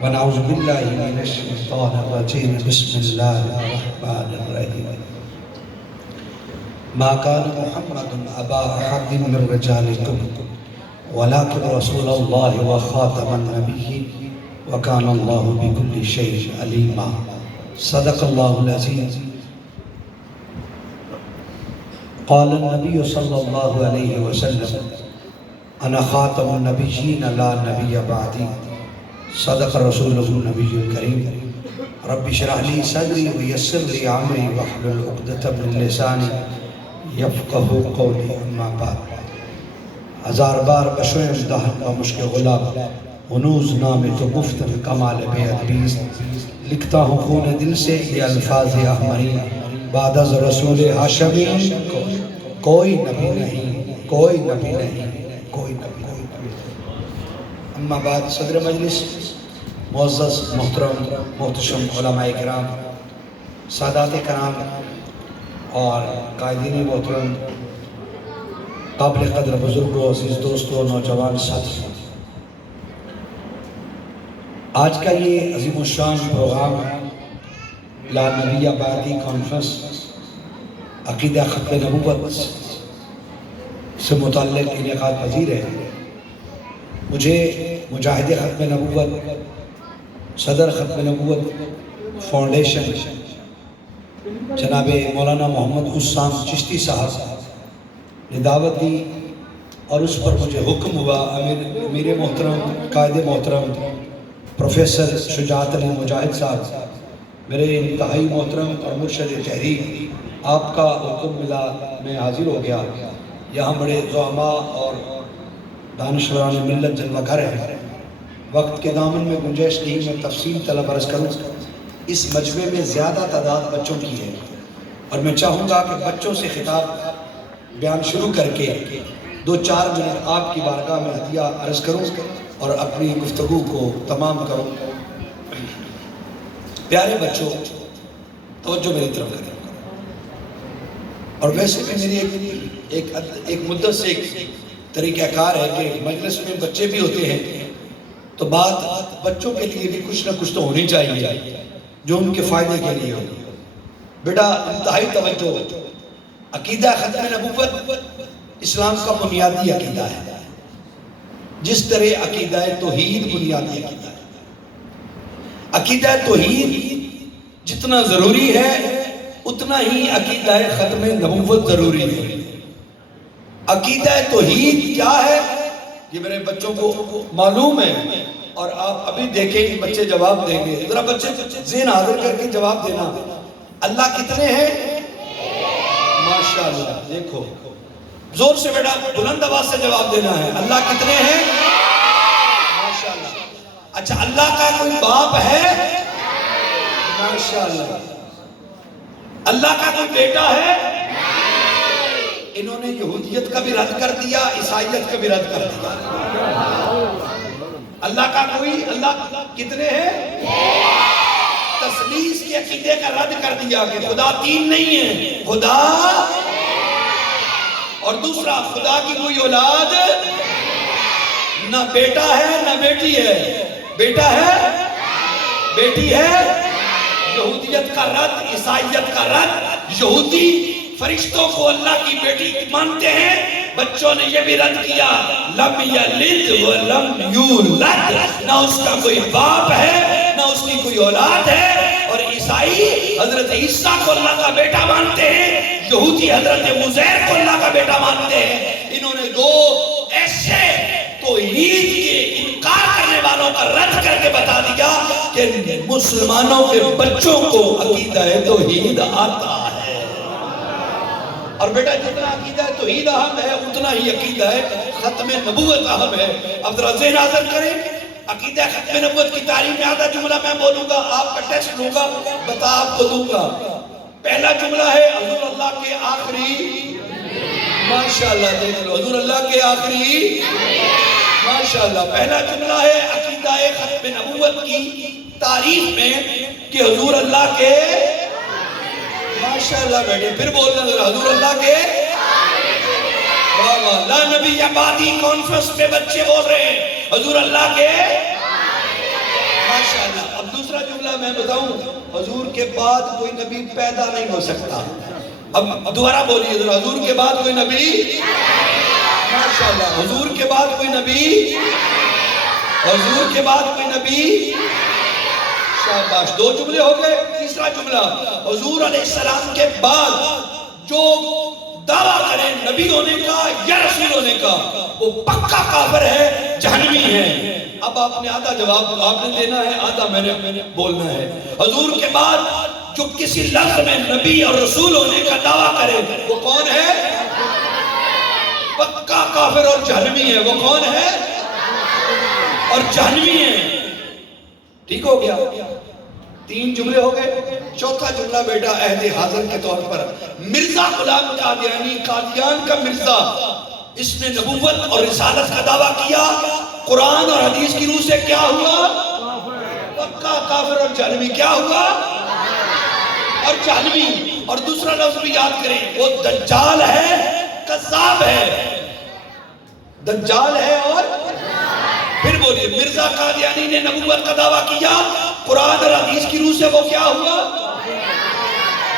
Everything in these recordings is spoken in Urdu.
ونعوذ باللہ من الشیطان الرجیم بسم اللہ الرحمن الرحیم ما كان محمد ابا احد من رجالکم ولكن رسول اللہ وخاتم النبیین وكان اللہ بكل شیء علیما صدق اللہ العظیم قال النبی صلی اللہ علیہ وسلم انا خاتم النبیین لا نبی بعدی صدق رسول النبی الکریم رب اشرح لی صدری ویسر لی عمری واحلل عقدۃ من لسانی یفقهوا قولی اما بعد ہزار بار بشویم دہن و مشک غلاب ہنوز نام تو گفتن کمال بے ادبیز لکھتا ہوں خون دل سے یہ الفاظ احمری بعد از رسول ہاشمی کوئی نبی نہیں کوئی نبی نہیں کوئی نبی نہیں اما بعد صدر مجلس معزز محترم محتشم علماء کرام سادات کرام اور قائدین محترم قابل قدر بزرگوں عزیز دوستوں نوجوان ساتھی آج کا یہ عظیم الشان پروگرام لا نبی بعدی کانفرنس عقیدہ ختم نبوت سے متعلق انعقاد پذیر ہے مجھے مجاہد ختم نبوت صدر ختم نبوت فاؤنڈیشن جناب مولانا محمد حسام چشتی صاحب نے دعوت دی اور اس پر مجھے حکم ہوا امیر محترم قائد محترم پروفیسر شجاعت علی مجاہد صاحب میرے انتہائی محترم اور مرشد تحریک آپ کا حکم ملا میں حاضر ہو گیا یہاں بڑے زعماء اور دانشوران ملت جلوہ گھر ہے وقت کے دامن میں گنجائش نہیں میں تفصیل طلب عرض کروں اس مجمع میں زیادہ تعداد بچوں کی ہے اور میں چاہوں گا کہ بچوں سے خطاب بیان شروع کر کے 2-4 منٹ آپ کی بارگاہ میں ہدیہ عرض کروں اور اپنی گفتگو کو تمام کروں پیارے بچوں توجہ میری طرف کریں اور ویسے بھی میری ایک مدت سے ایک طریقہ کار ہے کہ مجلس میں بچے بھی ہوتے ہیں تو بات بچوں کے لیے بھی کچھ نہ کچھ تو ہونی چاہیے جو ان کے فائدے کے لیے ہو بیٹا انتہائی توجہ عقیدہ ختم نبوت اسلام کا بنیادی عقیدہ ہے جس طرح عقیدہ توحید بنیادی عقیدہ ہے عقیدہ توحید جتنا ضروری ہے اتنا ہی عقیدہ ختم نبوت ضروری ہے عقیدہ توحید کیا ہے یہ میرے بچوں کو معلوم ہے اور آپ ابھی دیکھیں کہ بچے جواب دیں گے ذرا بچے ذہن حاضر کر کے جواب دینا اللہ کتنے ہیں ماشاءاللہ دیکھو زور سے بیٹا بلند آواز سے جواب دینا ہے اللہ کتنے ہیں ماشاءاللہ اچھا اللہ کا کوئی باپ ہے ماشاءاللہ اللہ کا کوئی بیٹا ہے انہوں نے یہودیت کا بھی رد کر دیا عیسائیت کا بھی رد کر دیا اللہ کا کوئی اللہ کتنے ہیں تثلیث کے عقیدے کا رد کر دیا کہ خدا 3 نہیں ہے خدا اور دوسرا خدا کی کوئی اولاد نہ بیٹا ہے نہ بیٹی ہے بیٹا ہے بیٹی ہے یہودیت کا رد عیسائیت کا رد یہودی فرشتوں کو اللہ کی بیٹی مانتے ہیں بچوں نے یہ بھی رد کیا لم یلد ولم یولد نہ اس کا کوئی باپ ہے نہ اس کی کوئی اولاد ہے اور عیسائی حضرت عیسیٰ کو اللہ کا بیٹا مانتے ہیں یہودی حضرت عزیر کو اللہ کا بیٹا مانتے ہیں انہوں نے 2 ایسے توحید کے انکار کرنے والوں کا رد کر کے بتا دیا کہ مسلمانوں کے بچوں کو عقیدہ توحید آتا ہے اور بیٹا جتنا عقیدہ توحید اہم ہے اتنا ہی عقیدہ ختم نبوت اہم ہے اب ذرا ذہن حاضر کریں عقیدہ ختم نبوت کی تعریف میں آدھا جملہ میں بولوں گا آپ کا ٹیسٹ لوں گا بتا آپ کو دوں گا پہلا جملہ ہے حضور اللہ کے آخری ماشاءاللہ دیکھ لو حضور اللہ کے آخری ماشاءاللہ پہلا جملہ ہے عقیدہ ختم نبوت کی تعریف میں کہ حضور اللہ کے ماشاءاللہ بیٹے پھر بولنا ذرا حضور اللہ کے لا نبی بعدی کانفرنس پہ بچے بول رہے ہیں حضور اللہ کے ماشاءاللہ. اب دوسرا جملہ میں بتاؤں، حضور کے بعد کوئی نبی پیدا نہیں ہو سکتا. اب دوبارہ بولیے ذرا، حضور کے بعد کوئی نبی، ماشاءاللہ، حضور کے بعد کوئی نبی، حضور کے بعد کوئی نبی. شاباش. 2 جملے ہو گئے. تیسرا جملہ، حضور علیہ السلام کے بعد جو دعویٰ کرے نبی ہونے کا یا رسول ہونے کا، وہ پکا کافر ہے، جہنمی ہے. اب آپ نے آدھا جواب آپ نے دینا ہے، آدھا میں نے بولنا ہے. حضور کے بعد جو کسی لفظ میں نبی اور رسول ہونے کا دعویٰ کرے وہ کون ہے؟ پکا کافر اور جہنمی ہے. وہ کون ہے؟ اور جہنمی ہے. ٹھیک ہو گیا. 3 جملے ہو گئے. چوتھا جملہ بیٹا عہد حاضر کے طور پر، مرزا غلام قادیانی، قادیان کا مرزا، اس نے نبوت اور رسالت کا دعویٰ کیا. قرآن اور حدیث کی روح سے کیا ہوا؟ پکا کافر اور جہنمی. کیا ہوا؟ اور جہنمی. اور دوسرا لفظ بھی یاد کریں، وہ دجال ہے، کذاب ہے. دجال ہے اور پھر بولیے، مرزا قادیانی نے نبوت کا دعویٰ کیا، قرآن اور حدیث کی روح سے وہ کیا ہوا؟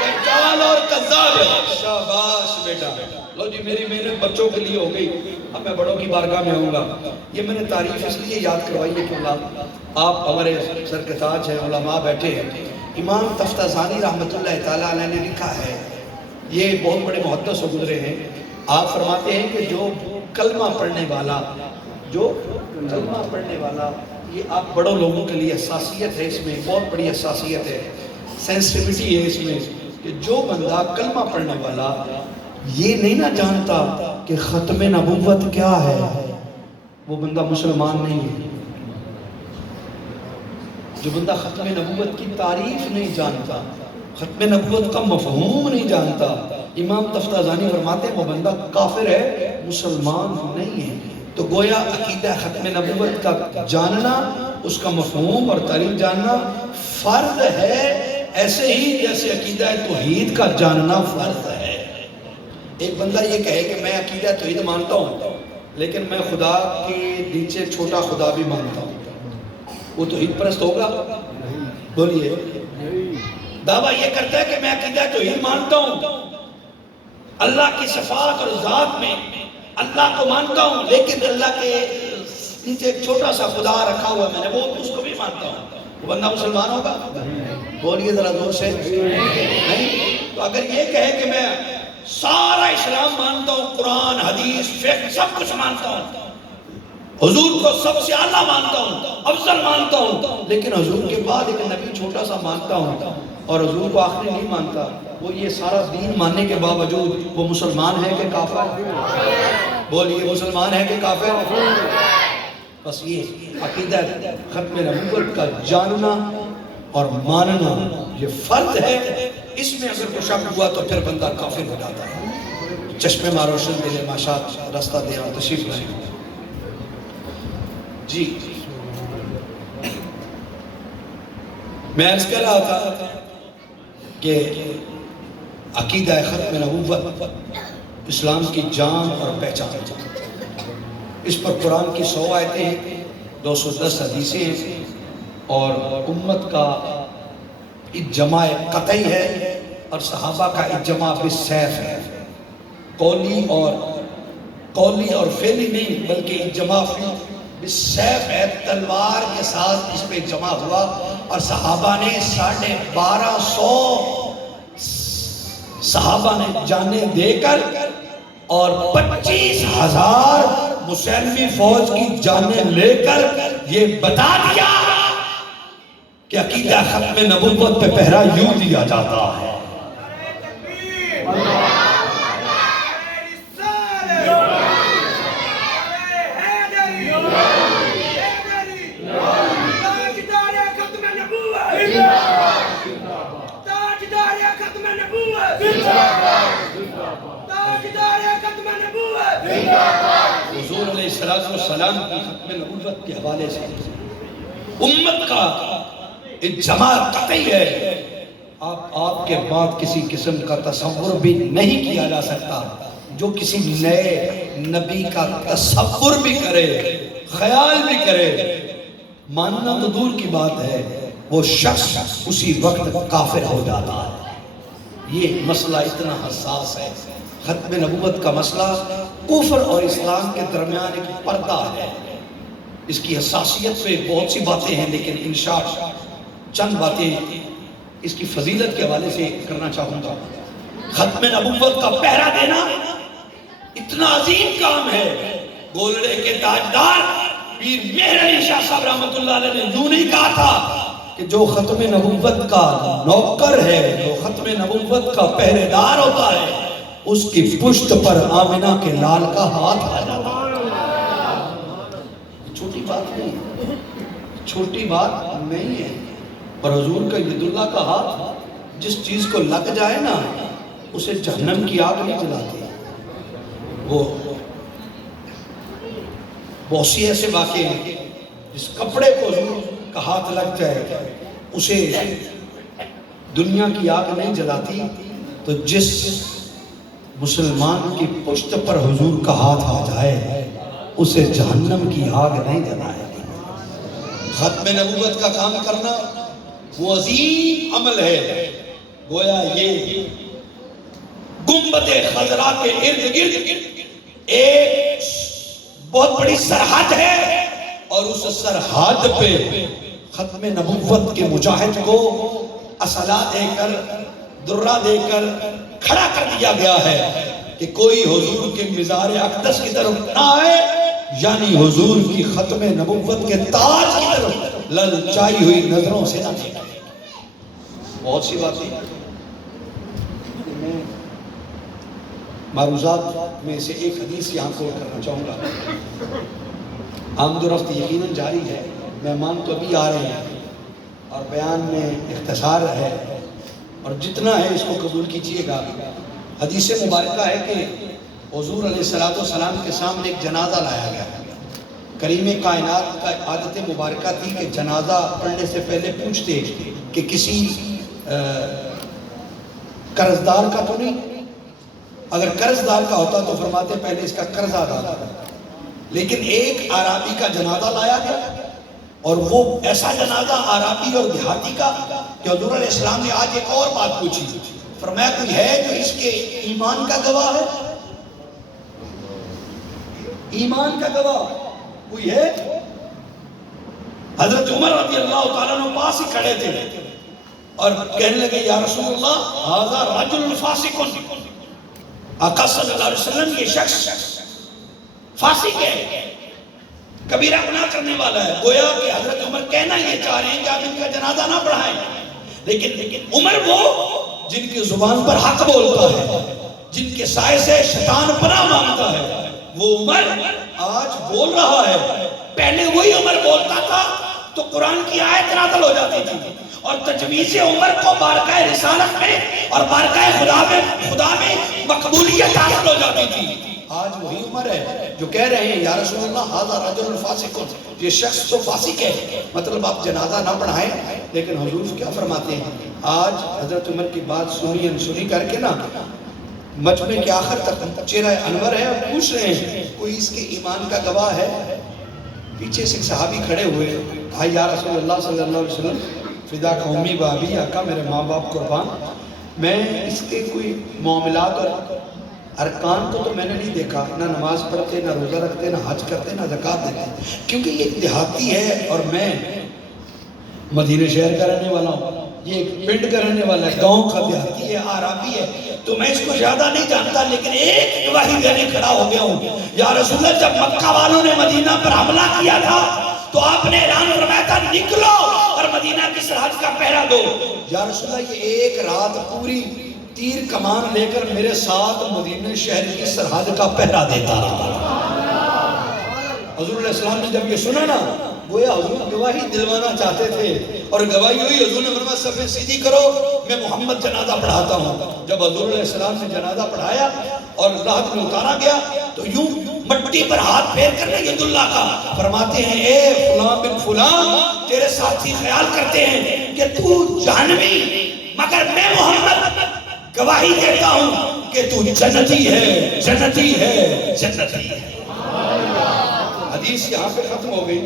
دجال اور کذاب ہے. شاباش بیٹا. لو جی، میری محنت بچوں کے لیے ہو گئی. اب میں بڑوں کی بارگاہ میں آؤں گا. یہ میں نے تعریف اس لیے یاد کروائی ہے کہ آپ ہمارے سر کے تاج ہیں، علماء بیٹھے ہیں. امام تفتازانی رحمۃ اللہ تعالیٰ علیہ نے لکھا ہے، یہ بہت بڑے محدث گزرے ہیں. آپ فرماتے ہیں کہ جو کلمہ پڑھنے والا، یہ آپ بڑوں لوگوں کے لیے حساسیت ہے، اس میں بہت بڑی حساسیت ہے، سینسٹیوٹی ہے اس میں، کہ جو بندہ کلمہ پڑھنے والا یہ نہیں نہ جانتا کہ ختم نبوت کیا ہے، وہ بندہ مسلمان نہیں ہے. جو بندہ ختم نبوت کی تعریف نہیں جانتا، ختم نبوت کا مفہوم نہیں جانتا، امام تفتازانی فرماتے ہیں وہ بندہ کافر ہے، مسلمان نہیں ہے. تو گویا عقیدہ ختم نبوت کا جاننا، اس کا مفہوم اور تعریف جاننا فرض ہے، ایسے ہی جیسے عقیدہ توحید کا جاننا فرض ہے. ایک بندہ یہ کہے کہ میں عقیدہ توحید مانتا ہوں لیکن میں خدا کے نیچے چھوٹا خدا بھی مانتا ہوں، وہ توحید پرست ہوگا؟ بولیے. دعویٰ یہ کرتا ہے کہ میں عقیدہ توحید مانتا ہوں، اللہ کی صفات اور ذات میں اللہ کو مانتا ہوں، لیکن اللہ کے نیچے ایک چھوٹا سا خدا رکھا ہوا میں نے، وہ اس کو بھی مانتا ہوں، وہ بندہ مسلمان ہوگا؟ بولیے ذرا زور سے. نہیں. تو اگر یہ کہے کہ میں سارا اسلام مانتا ہوں، قرآن حدیث فقہ سب کچھ مانتا ہوں، حضور کو سب سے اعلیٰ مانتا ہوں، افضل مانتا ہوں، لیکن حضور کے بعد ایک نبی چھوٹا سا مانتا ہوں اور حضور کو آخری نہیں مانتا، وہ یہ سارا دین ماننے کے باوجود وہ مسلمان ہے کہ کافر؟ بولیے، مسلمان ہے کہ کافر؟ بس یہ عقیدہ ختم نبوت کا جاننا اور ماننا یہ فرض ہے. اس میں اگر کوئی شک ہوا تو پھر بندہ کافر ہو جاتا ہے. چشمے میں روشن دے لے، ماشاء راستہ دے اور تشریف لائیں. جی میں عرض کر رہا تھا کہ عقیدہ ختم نبوت اسلام کی جان اور پہچان. اس پر قرآن کی 100 آیتیں ہیں، 210 حدیثیں ہیں، اور امت کا اجماع قطعی ہے اور صحابہ کا اجماع بالسیف ہے. قولی اور فعلی نہیں بلکہ اجماع بالسیف ہے، تلوار کے ساتھ اس پہ اجماع ہوا، اور صحابہ نے 1250 صحابہ نے جانیں دے کر اور 25,000 مسلمی فوج کی جانیں لے کر یہ بتا دیا کہ عقیدہ ختم نبوت پہ پہرا یوں دیا جاتا ہے. حضور علیہ السلام کی ختم نبوت کے حوالے سے امت کا اجماع قطعی ہے. آپ کے بعد کسی قسم کا تصور بھی نہیں کیا جا سکتا. جو کسی نئے نبی کا تصور بھی کرے، خیال بھی کرے، ماننا تو دور کی بات ہے، وہ شخص اسی وقت کافر ہو جاتا ہے۔ یہ مسئلہ اتنا حساس ہے۔ ختم نبوت کا مسئلہ کفر اور اسلام کے درمیان ایک پردہ ہے۔ اس کی حساسیت پہ بہت سی باتیں ہیں، لیکن انشاءاللہ چند باتیں اس کی فضیلت کے حوالے سے کرنا چاہوں گا۔ ختم نبوت کا پہرا دینا اتنا عظیم کام ہے۔ گولڑے کے تاجدار پیر مہر علی شاہ صاحب رحمۃ اللہ علیہ نے یوں نہیں کہا تھا کہ جو ختم نبوت کا نوکر ہے، جو ختم نبوت کا پہرے دار ہوتا ہے، اس کی پشت پر آمنہ کے لال کا ہاتھ آ جاتا ہے۔ چھوٹی بات نہیں ہے، چھوٹی بات نہیں ہے۔ اور حضور کا ید اللہ کا ہاتھ جس چیز کو لگ جائے نا، اسے جہنم کی آگ نہیں جلاتی۔ وہ بہت سی ایسے واقعے ہیں، جس کپڑے کو حضور کا ہاتھ لگ جائے اسے دنیا کی آگ نہیں جلاتی، تو جس مسلمان کی پشت پر حضور کا ہاتھ آ جائے اسے جہنم کی آگ نہیں جلائے گی۔ ختم نبوت کا کام کرنا وہ عظیم عمل ہے۔ گویا یہ گنبد خضرا کے ارد گرد ایک بہت بڑی سرحد ہے، اور اس سرحد پہ ختم نبوت کے مجاہد کو اسلحہ دے کر، درہ دے کر کھڑا کر دیا گیا ہے کہ کوئی حضور کے مزار اقدس کی طرف نہ آئے، یعنی حضور کی ختم نبوت کے تاج کی طرف للچائی ہوئی نظروں سے نہ دیکھے۔ بہت سی باتیں میں معروضات میں سے ایک حدیث یہاں کو کرنا چاہوں گا۔ آمد و رفت یقیناً جاری ہے، مہمان تو ابھی آ رہے ہیں اور بیان میں اختصار ہے، اور جتنا ہے اس کو قبول کیجئے گا۔ حدیث مبارکہ ہے کہ حضور علیہ السلام کے سامنے ایک جنازہ لایا گیا۔ کریم کائنات کا عادت مبارکہ تھی کہ جنازہ پڑھنے سے پہلے پوچھتے کہ کسی قرضدار کا تو نہیں؟ اگر قرضدار کا ہوتا تو فرماتے پہلے اس کا قرض ادا کرو۔ لیکن ایک عرابی کا جنازہ لایا گیا، اور وہ ایسا جنازہ عرابی اور دیہاتی کا کہ حضور علیہ السلام نے آج ایک اور بات پوچھی، فرمایا کوئی ہے جو اس کے ایمان کا گواہ ہے؟ ایمان کا گواہ کوئی ہے؟ حضرت عمر رضی اللہ تعالیٰ عنہ پاس ہی کھڑے تھے اور کہنے لگے یا رسول اللہ ھذا رجل فاسق، آقا صلی اللہ علیہ وسلم یہ شخص فاسق ہے، کبیرہ گناہ کرنے والا ہے۔ گویا کہ حضرت عمر کہنا یہ چاہ رہے ہیں کہ آپ ان کا جنازہ نہ پڑھائیں، لیکن عمر وہ جن کی زبان پر حق بولتا ہے، جن کے سائے سے شیطان پناہ مانگتا ہے، وہ عمر آج بول رہا ہے۔ پہلے وہی عمر بولتا تھا تو قرآن کی آیت نازل ہو جاتی تھی، اور تجویز عمر کو بارگاہ رسالت میں اور بارگاہ خدا میں مقبولیت حاصل ہو جاتی تھی۔ آج وہی عمر ہے جو کہہ رہے ہیں یا رسول اللہ ھذا رجل فاسق، یہ شخص تو فاسق ہے، مطلب آپ جنازہ نہ پڑھائیں۔ لیکن حضور کیا فرماتے ہیں؟ آج حضرت عمر کی بات سنی انسنی کر کے نا مجمع کے آخر تک چہرہ انور ہے، اور پوچھ رہے ہیں کوئی اس کے ایمان کا گواہ ہے؟ پیچھے سے ایک صحابی کھڑے ہوئے، بھائی یا رسول اللہ صلی اللہ علیہ وسلم فدا کا امی بابی، آقا میرے ماں باپ قربان، میں اس کے کوئی معاملات اور ارکان کو تو میں نے نہیں دیکھا، نہ نماز پڑھتے، نہ روزہ رکھتے، نہ حج کرتے، نہ زکوٰۃ دیتے، کیونکہ یہ دیہاتی ہے اور میں مدینہ شہر کا رہنے والا ہوں، یہ ایک پنڈ کا رہنے والا ہے، گاؤں کا دیہاتی ہے، عرابی ہے، تو میں اس کو زیادہ نہیں جانتا، لیکن ایک گواہی دینے کھڑا ہو گیا ہوں یا رسول اللہ جب مکہ والوں نے مدینہ پر حملہ کیا تھا تو آپ نے اعلان فرمایا تھا نکلو اور مدینہ کی سرحد کا پہرا دو۔ یا رسول اللہ یہ ایک رات پوری تیر کمان لے کر میرے ساتھ مدینہ شہر کی سرحد کا پہرا دیتا رہا۔ حضور علیہ السلام نے جب یہ سنا نا، گویا حضور گواہی دلوانا چاہتے تھے، اور گواہی ہوئی، حضور نے فرمایا صفیں سیدھی کرو میں محمد جنازہ پڑھاتا ہوں۔ جب حضور علیہ السلام نے جنازہ پڑھایا اور راحت میں اتارا گیا تو یوں مٹی پر ہاتھ پھیر کر ید اللہ کا فرماتے ہیں اے فلاں بن فلاں، تیرے ساتھی خیال کرتے ہیں کہ تو جہنمی، مگر میں محمد گواہی دیتا ہوں کہ تو جنتی ہے، جنتی ہے، جنتی ہے۔ حدیث یہاں پہ ختم ہو گئی،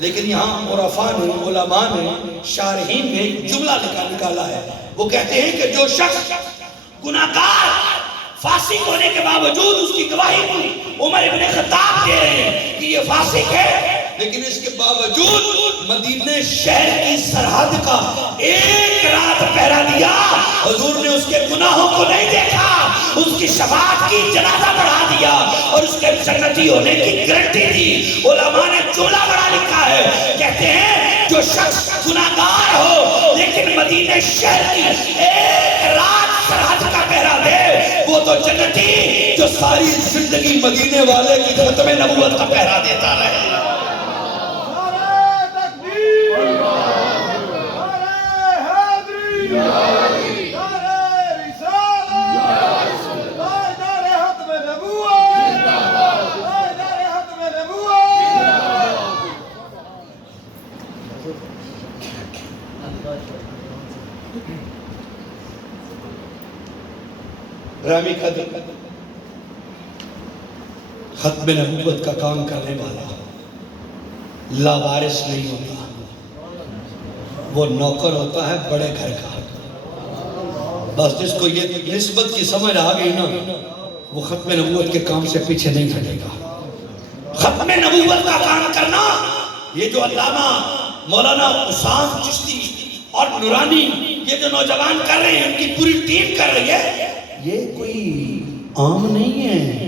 لیکن یہاں عرفاء نے، علماء نے، شارحین نے ایک جملہ نکالا ہے. وہ کہتے ہیں کہ جو شخص گناہگار فاسق ہونے کے باوجود اس کی گواہی کو عمر ابن خطاب دے رہے ہیں کہ یہ فاسق ہے، لیکن اس کے باوجود مدینہ شہر کی سرحد کا ایک رات پہرا دیا. حضور نے اس کے گناہوں کو نہیں دیکھا، اس کی شفاعت کی جنازہ بڑھا دیا اور اس کے جنتی ہونے کی گارنٹی دی. علماء نے جملہ بڑا لکھا ہے، کہتے ہیں جو شخص گناہگار ہو لیکن مدینہ شہر کی ایک رات سرحد کا پہرا دے وہ تو جنتی جو ساری زندگی مدینے والے کی ختم نبوت کا پہرا دیتا رہے. رامی قدر ختم نبوت کا کام کرنے والا لاوارث نہیں ہوتا، وہ نوکر ہوتا ہے بڑے گھر کا. بس جس کو یہ نسبت کی سمجھ آ گئی نا وہ ختم نبوت کے کام سے پیچھے نہیں ہٹے گا. ختم نبوت کا کام کرنا یہ جو علامہ مولانا عثمان چشتی اور نورانی یہ جو نوجوان کر رہے ہیں، ان کی پوری ٹیم کر رہی ہے، یہ کوئی عام نہیں ہے.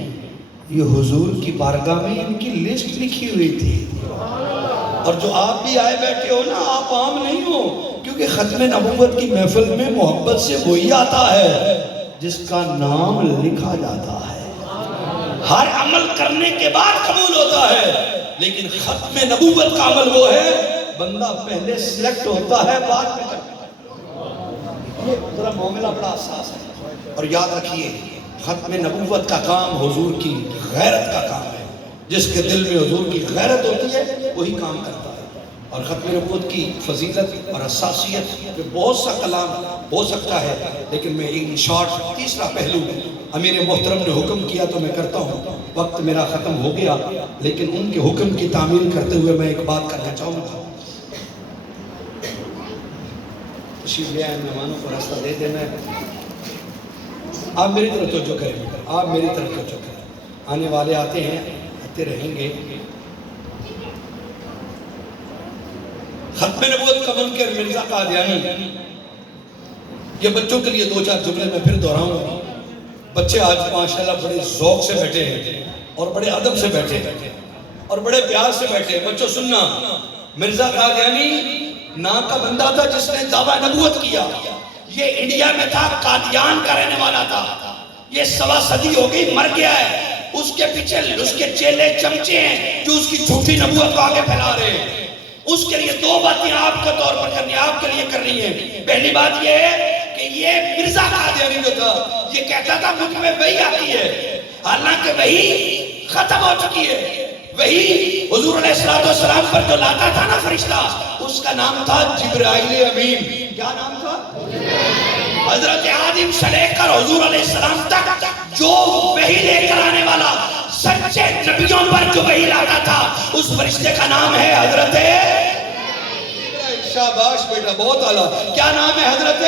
یہ حضور کی بارگاہ میں ان کی لسٹ لکھی ہوئی تھی. اور جو آپ بھی آئے بیٹھے ہو نا، آپ عام نہیں ہو، کیونکہ ختم نبوت کی محفل میں محبت سے وہی آتا ہے جس کا نام لکھا جاتا ہے. ہر عمل کرنے کے بعد قبول ہوتا ہے، لیکن ختم نبوت کا عمل وہ ہے بندہ پہلے سلیکٹ ہوتا ہے بعد میں کرتا ہے. یہ ذرا معاملہ بڑا حساس ہے. اور یاد رکھیے ختم نبوت کا کام حضور کی غیرت کا کام ہے. جس کے دل میں حضور کی غیرت ہوتی ہے وہی کام کرتا ہے. اور ختم نبوت کی فضیلت اور حساسیت پہ بہت سا کلام ہو سکتا ہے، لیکن میں ایک شارٹ تیسرا پہلو امیر محترم نے حکم کیا تو میں کرتا ہوں. وقت میرا ختم ہو گیا، لیکن ان کے حکم کی تعمیل کرتے ہوئے میں ایک بات کرنا چاہوں گا. تشریف لے آئے مہمانوں کو راستہ دے دینا ہے. آپ میری طرف توجہ کریں، آپ میری طرف توجہ کریں. آنے والے آتے ہیں، آتے رہیں گے. ختم نبوت کا منکر مرزا قادیانی. یہ بچوں کے لیے دو چار جملے میں پھر دہراؤں گا. بچے آج ماشاءاللہ بڑے ذوق سے بیٹھے ہیں اور بڑے ادب سے بیٹھے ہیں اور بڑے پیار سے بیٹھے ہیں. بچوں سننا، مرزا قادیانی نام کا بندہ تھا جس نے دعویٰ نبوت کیا. یہ انڈیا میں تھا، قادیان کا رہنے والا تھا. یہ 1.25 صدی ہو گئی، مر گیا ہے. اس کے پیچھے اس کے چیلے چمچے ہیں جو اس کی جھوٹی نبوت کو آگے پھیلا رہے ہیں. اس کے لیے دو باتیں آپ کے طور پر کرنی، آپ کے لیے کرنی ہے. پہلی بات یہ ہے کہ یہ مرزا قادیانی جو تھا یہ کہتا تھا مجھ میں وحی آتی ہے، حالانکہ وحی ختم ہو چکی ہے. وہی حضور علیہ السلام پر جو لاتا تھا نا فرشتہ، اس کا نام تھا جبرائیل امین. کیا نام تھا؟ حضرت آدم سے لے کر حضور علیہ السلام تک جو وحی لے کر آنے والا سچے نبیوں پر جو وحی لاتا تھا اس فرشتے کا نام ہے حضرت. شاباش بیٹا، بہت اعلیٰ. کیا نام ہے؟ حضرت.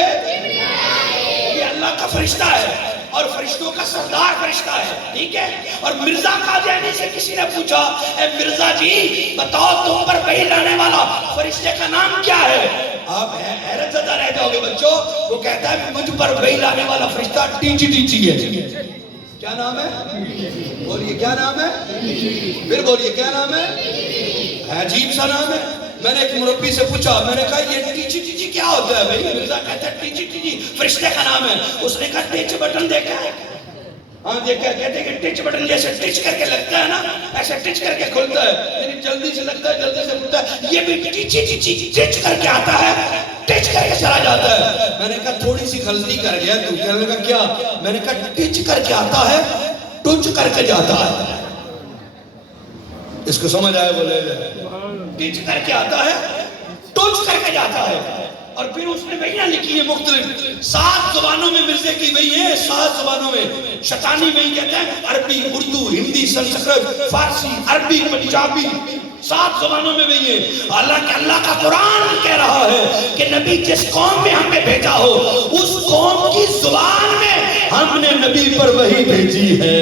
یہ اللہ کا فرشتہ ہے اور فرشتوں کا سردار فرشتہ ہے، ٹھیک ہے. اور مرزا قادیانی سے کسی نے پوچھا، اے مرزا جی بتاؤ تم پر وحی لانے والا فرشتے کا نام کیا ہے؟ آپ حیرت زدہ رہ جاؤ گے بچوں. وہ کہتا ہے مجھ پر وحی لانے والا فرشتہ ٹیچی ٹیچی ہے. کیا نام ہے؟ بولیے کیا نام ہے؟ پھر بولیے کیا نام ہے؟ عجیب سا نام ہے. میں نے ایک مربی سے پوچھا، میں نے کہا یہ ٹیچی ٹیچی کیا ہوتا ہے بھائی؟ مرزا کہتا ہے ٹیچی ٹیچی فرشتے کا نام ہے. اس نے کہا ٹچ بٹن دیکھا ہے؟ ہاں دیکھا. کہتے ہیں کہ ٹچ بٹن جیسے ٹچ کر کے لگتا ہے نا، ایسے ٹچ کر کے کھلتا ہے، یعنی جلدی سے لگتا ہے جلدی سے کھلتا ہے. یہ بھی ٹیچی ٹیچی ٹچ کر کے آتا ہے، ٹچ کر کے چلا جاتا ہے. میں نے کہا تھوڑی سی غلطی کر گیا تو. کہنے لگا کیا؟ میں نے کہا ٹچ کر کے آتا ہے، ٹچ کر کے جاتا ہے. اس کو سمجھ آئے؟ بولے ٹچ کر کے آتا ہے، ٹچ کر کے جاتا ہے. اور پھر اس نے وحیاں لکھی ہیں مختلف 7 زبانوں میں مرزے کی وحی ہے. 7 زبانوں میں. شیطانی وحی کہتے ہیں عربی، اردو، ہندی، سنسکرت، فارسی، عربی، پنجابی. 7 زبانوں میں وہی ہے. حالانکہ اللہ کا قرآن کہہ رہا ہے کہ نبی جس قوم میں ہم نے بھیجا ہو اس قوم کی زبان میں ہم نے نبی پر وحی بھیجی ہے.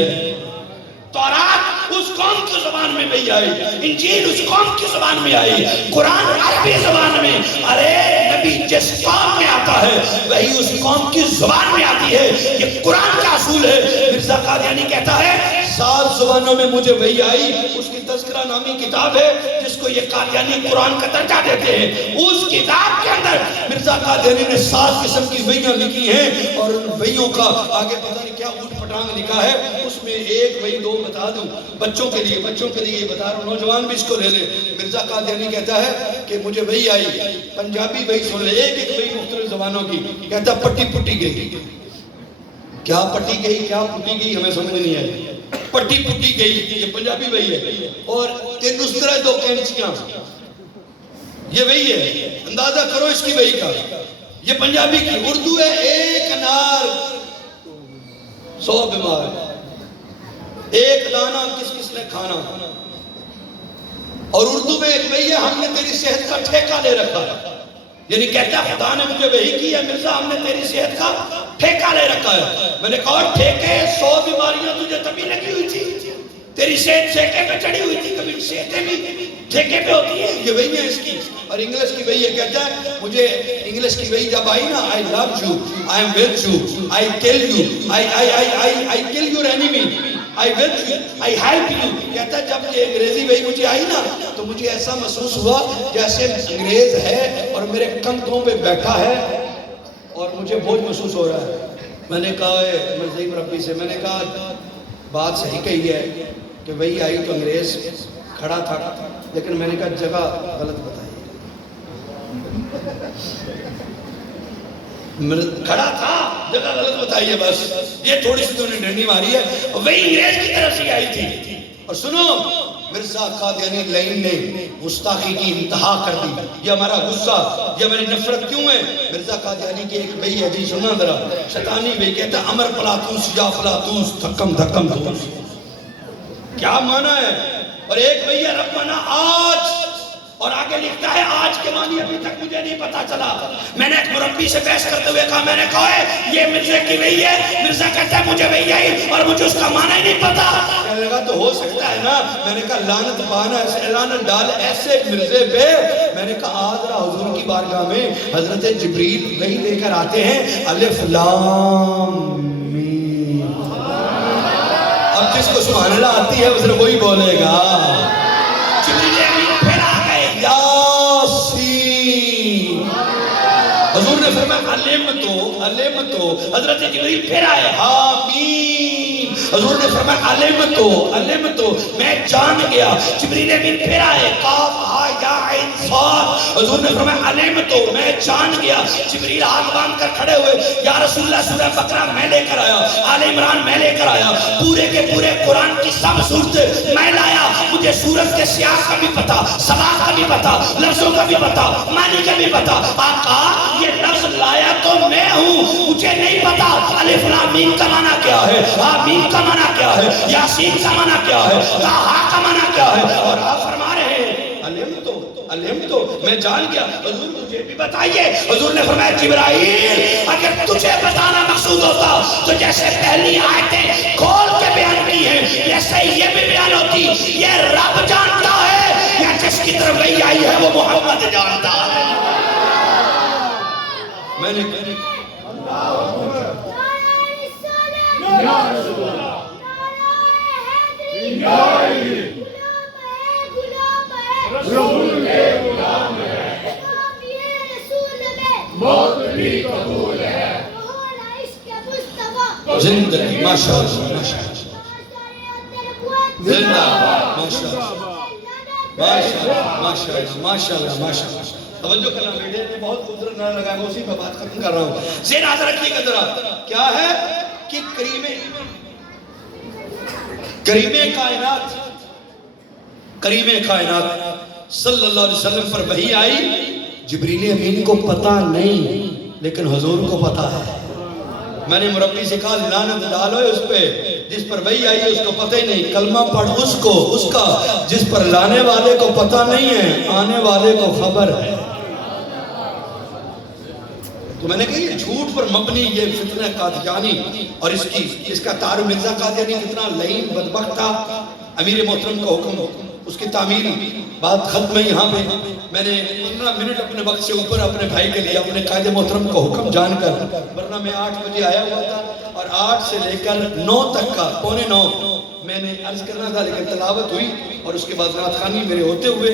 تورات اس قوم کی زبان میں وحی آئی، انجیل اس قوم کی زبان میں آئی، قرآن عربی زبان میں. ارے نبی جس قوم میں آتا ہے وہی اس قوم کی زبان میں آتی ہے. یہ قرآن کا اصول ہے. مرزا قادیانی کہتا ہے 7 زبانوں میں مجھے وحی آئی. اس کی تذکرہ نامی کتاب ہے جس کو یہ قادیانی قرآن کا درجہ دیتے ہیں. اس کتاب کے اندر مرزا قادیانی نے 7 قسم کی وحیاں لکھی ہیں اور ان وحیوں کا آگے پتہ نہیں کیا اوٹ پٹانگ لکھا ہے. اس میں ایک وحی 2 بتا دوں بچوں کے لیے یہ بتا رہا ہوں، نوجوان بھی اس کو لے لے. مرزا قادیانی کہتا ہے کہ مجھے وحی آئی، پنجابی وحی سن لے، ایک وحی مختلف زبانوں کی. کہتا پٹی پٹی گئی. کیا پٹی گئی کیا پٹی گئی ہمیں سمجھ نہیں آئی. پٹی پٹی گئی یہ پنجابی وحی ہے. اور تین دوسرے 2 کینچیاں یہ وحی ہے. اندازہ کرو اس کی وحی کا. یہ پنجابی کی. اردو ہے ایک انار 100 بیمار، ایک دانہ کس نے کھانا. اور اردو میں ایک وحی ہے ہم نے تیری صحت کا ٹھیکہ لے رکھا ہے. یعنی کہتا ہے خدا نے مجھے وحی کی ہے مرزا ہم نے تیری صحت کا ٹھیکہ لے رکھا ہے. میں نے کہا ٹھیکے 100 بیماریاں تجھے تبھی لگی ہوئی تھی، تیری صحت ٹھیکے پہ چڑھی ہوئی تھی. کبھی صحتیں بھی ٹھیکے پہ ہوتی ہیں. یہ وحی ہے اس کی. اور انگلش کی وحی ہے. کہتا ہے مجھے انگلش کی وحی جب آئی نا I love you, I am with you, I kill you, I kill your enemy, I with you, I help you. کہتا ہے جب یہ انگریزی وحی مجھے آئی نا تو مجھے ایسا محسوس ہوا جیسے انگریز ہے اور میرے کندھوں پہ بیٹھا ہے اور مجھے بوجھ محسوس ہو رہا ہے. میں نے کہا مرزا مربی سے میں نے کہا بات صحیح کہی ہے کہ وحی آئی تو انگریز کھڑا تھا لیکن میں نے کہا جگہ غلط بتائی. کھڑا تھا جگہ غلط بتائی ہے. بس یہ تھوڑی سی تو نے ڈنڈی ماری ہے. وہی انگریز کی طرف سے آئی تھی. اور سنو مرزا قادیانی لائن نے گستاخی کی انتہا کر دی. یہ ہمارا غصہ یہ ہماری نفرت کیوں ہے؟ مرزا قادیانی کی ایک وحی ہے جی سننا ذرا. شیطانی وحی کہتا ہے امر پلاتوس یا فلاتوس دھکم دھکم دوس. کیا معنی ہے؟ اور ایک وحی ہے ربنا آج. اور آگے لکھتا ہے آج کے معنی ابھی تک مجھے نہیں پتا چلا. میں نے ایک مربی سے بحث کرتے ہوئے کہا میں نے کہا ہے یہ مرزا کی وحی ہے. مرزا کہتا ہے مجھے وحی آئی اور مجھے اس کا معنی ہی نہیں پتا. کہنے لگا تو ہو سکتا ہے نا. میں نے کہا لعنت پانا ایسے لعنت ڈال ایسے مرزے پہ. میں نے کہا آج حضور کی بارگاہ میں حضرت جبریل وحی لے کر آتے ہیں الف لام میم. اب جس کو سبحان اللہ آتی ہے اس نے وہی بولے گا. حضور نے فرمایا علم تو حضرت جبریل پھر آئے حامیم. حضور نے فرمایا علم تو میں جان گیا. جبریل امین پھر آئے قاف ہا یا عین صاد. حضور نے فرمایا علم تو میں جان گیا. جبریل ہاتھ باندھ کر کھڑے ہوئے یا رسول اللہ سورہ بقرہ میں لے کر آیا, آل عمران میں لے کر آیا, پورے کے پورے قرآن کی سب صورتیں میں لایا. مجھے سورت کے سیاق کا بھی پتا, سباق کا بھی پتا, لفظوں کا بھی پتا, معنی کا بھی پتا. آقا یہ لفظ لایا تو میں ہوں, مجھے نہیں پتا الف لام میم کا معنی کیا ہے, حامیم کا معنی کیا ہے, یاسین کا معنی کیا ہے, طٰہٰ کا معنی کیا ہے. اور آپ فرما رہے ہیں علم تو میں جان گیا. حضور مجھے بھی بتائیے. حضور نے فرمایا جبرائیل اگر تجھے بتانا مقصود ہوتا تو جیسے پہلی آیتیں کھول کے بیان کی ہیں ایسے یہ بھی بیان ہوتی. یہ رب جانتا ہے یا جس کی طرف وحی آئی ہے وہ محمد جانتا ہے. میں نے زندگی ماشاءاللہ ماشاءاللہ. توجہ کرنا بیٹے نے بہت خوبصورت نعرہ لگایا, میں اسی پہ بات ختم کر رہا ہوں. ذہن حاضر رکھیے گا ذرا. کیا ہے کہ کریم کائنات صلی اللہ علیہ وسلم پر وحی آئی. جبریل امین کو پتا نہیں لیکن حضور کو پتا ہے. میں نے مربی سے کہا لعنت ڈالو اس پہ جس پر وحی آئی اس کو پتہ ہی نہیں، کلمہ پڑھ اس کو، اس کا جس پر لانے والے کو پتہ نہیں ہے، آنے والے کو خبر ہے۔ تو میں نے کہا یہ جھوٹ پر مبنی یہ فتنہ قادیانی اور اس کا تعارف مرزا قادیانی کتنا لعین بدبخت تھا۔ امیر محترم کا حکم، اس کی تعمیل بات ختم ہے یہاں پہ۔ میں نے 15 منٹ اپنے وقت سے اوپر اپنے بھائی کے لیے اپنے قائد محترم کا حکم جان کر، ورنہ میں 8 بجے آیا ہوا تھا اور 8 سے لے کر 9 تک کا 8:45 میں نے عرض کرنا تھا، لیکن تلاوت ہوئی اور اس کے بعد نعت خوانی میرے ہوتے ہوئے،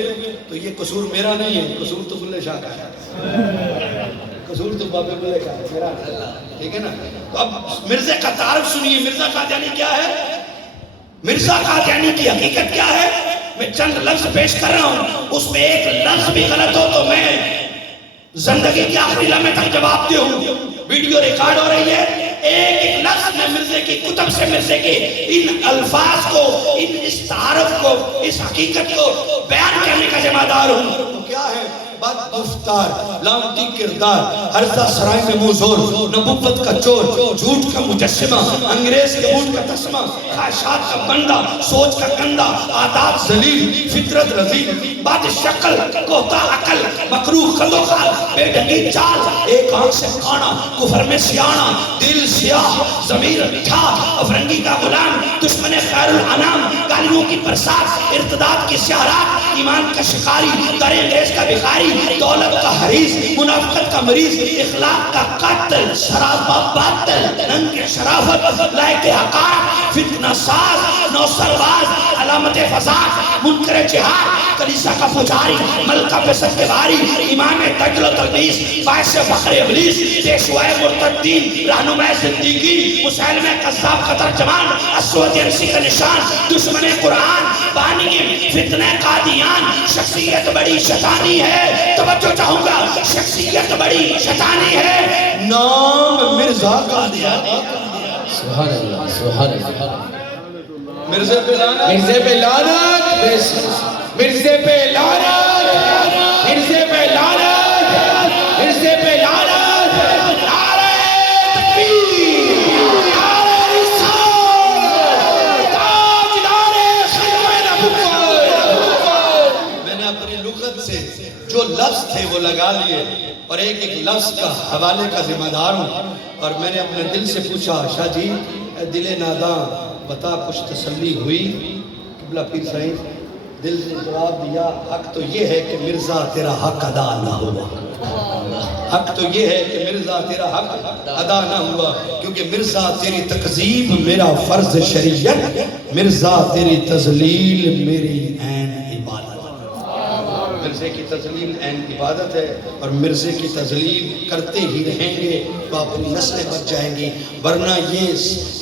تو یہ قصور میرا نہیں ہے، قصور تو بلے شاہ کا ہے، قصور تو بابے بلے کا ہے میرا، ٹھیک ہے نا۔ تو اب مرزا کا تعارف سنیے، مرزا قادیانی کیا ہے، مرزا قادیانی کی حقیقت کیا ہے۔ میں چند لفظ پیش کر رہا ہوں، اس میں ایک لفظ بھی غلط ہو تو میں زندگی کی آخری لمحے تک جواب دے ہوں۔ ویڈیو ریکارڈ ہو رہی ہے، ایک لفظ میں مرزے کی کتب سے مرزے کے ان الفاظ کو، اس تعارف کو، اس حقیقت کو بیان کرنے کا ذمہ دار ہوں۔ کیا ہے؟ بد گفتار، لعنتی کردار، ہرزہ سرائے میں موزور، نبوت کا چور، جھوٹ کا مجسمہ، انگریز کے بوٹ کا تسمہ، خواہشات کا بندہ، سوچ کا گندہ، آداب ذلیل، فطرت رذیل، بد شکل، کوتا عقل، مکروہ خلوخال، بے ڈھنگی چال، ایک آنکھ سے کانا، کفر میں سیانا، دل سیاہ، ضمیر ٹھا، افرنگی کا غلام، دشمن خیر الانام، گالیوں کی برسات، ارتداد کی سیارات، ایمان کا شکاری، در انگریز کا بخاری، دولت کا حریص، منافقت کا مریض، اخلاق کا قاتل، شراب باطل، رنگ شرافت، لائق حقارت، فتنہ ساز، نوسرواز، علامت فساد، منکر جہاد، کلیسا کا پجاری، ملکہ پسند کے باری، امام تجل و تلبیس، باعث فخر ابلیس، پیشوائے مرتدین، رہنمائے صدیقین، مسلمہ قذاب کا ترجمان، اسود انسی کا نشان، دشمن قرآن، بانی فتنہ قادیان، شخصیت بڑی شیطانی ہے۔ توجہ چاہوں گا، شخصیت بڑی شیطانی ہے، نام مرزا قادیانی۔ سبحان اللہ، سبحان اللہ۔ مرزے پہ لعنت، مرزے پہ لعنت، مرزے پہ لعنت، مرزے پہ لعنت، مرزے پہ لعنت، نعرہ تکبیر، نعرہ رسالت، تاجدار ختم نبوت۔ میں نے اپنی لغت سے جو لفظ تھے وہ لگا لیے اور ایک ایک لفظ کا حوالے کا ذمہ دار ہوں، اور میں نے اپنے دل سے پوچھا، شاہ جی اے دل ناداں بتا کچھ تسلی ہوئی؟ قبلہ پیر صاحب دل نے جواب دیا، حق تو یہ ہے کہ مرزا تیرا حق ادا نہ ہوا، حق تو یہ ہے کہ مرزا تیرا حق ادا نہ ہوا، کیونکہ مرزا تیری تکذیب میرا فرض شریعت، مرزا تیری تذلیل میری عین عبادت۔ مرزے کی تذلیل عین عبادت ہے، اور مرزے کی تذلیل کرتے ہی رہیں گے تو اپنی نسلیں بچ جائیں گی، ورنہ یہ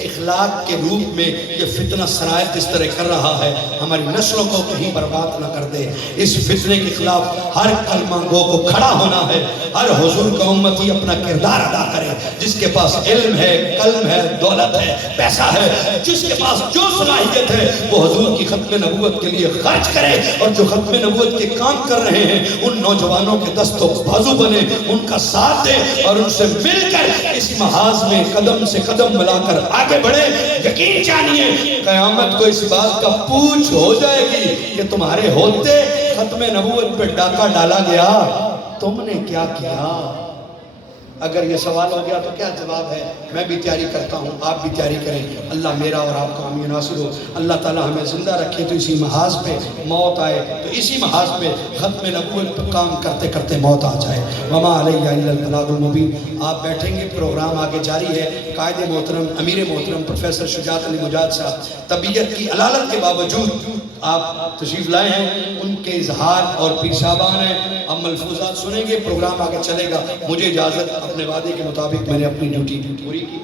اخلاق کے روپ میں یہ فتنہ سرایت اس طرح کر رہا ہے، ہماری نسلوں کو کہیں برباد نہ کر دے۔ اس فتنے کے خلاف ہر کلمہ گو کو کھڑا ہونا ہے، ہر حضور کا امتی اپنا کردار ادا کرے، جس کے پاس علم ہے، قلم ہے، دولت ہے، پیسہ ہے، جس کے پاس جو صلاحیت ہے وہ حضور کی ختم نبوت کے لیے خرچ کرے، اور جو ختم نبوت کے کام کر رہے ہیں ان نوجوانوں کے دست و بازو بنے، ان کا ساتھ دے اور ان سے مل کر اس محاذ میں قدم سے قدم ملا کر آگے بڑھے۔ یقین جانیے قیامت کو اس بات کا پوچھ ہو جائے گی کہ تمہارے ہوتے ختم نبوت پہ ڈاکہ ڈالا گیا، تم نے کیا کیا؟ اگر یہ سوال ہو گیا تو کیا جواب ہے؟ میں بھی تیاری کرتا ہوں، آپ بھی تیاری کریں، اللہ میرا اور آپ کا حامی ناصر ہو، اللہ تعالی ہمیں زندہ رکھے تو اسی محاذ پہ موت آئے، تو اسی محاذ پہ ختم نبوت پہ کام کرتے کرتے موت آ جائے۔ وما علیہ الا البلاغ المبین۔ آپ بیٹھیں گے، پروگرام آگے جاری ہے۔ قائد محترم، امیر محترم پروفیسر شجاعت علی مجاہد صاحب طبیعت کی علالت کے باوجود آپ تشریف لائے ہیں، ان کے اظہار اور پیر صاحبان ہیں، اب ملفوظات سنیں گے، پروگرام آگے چلے گا۔ مجھے اجازت، اپنے وعدے کے مطابق میں نے اپنی ڈیوٹی پوری کی۔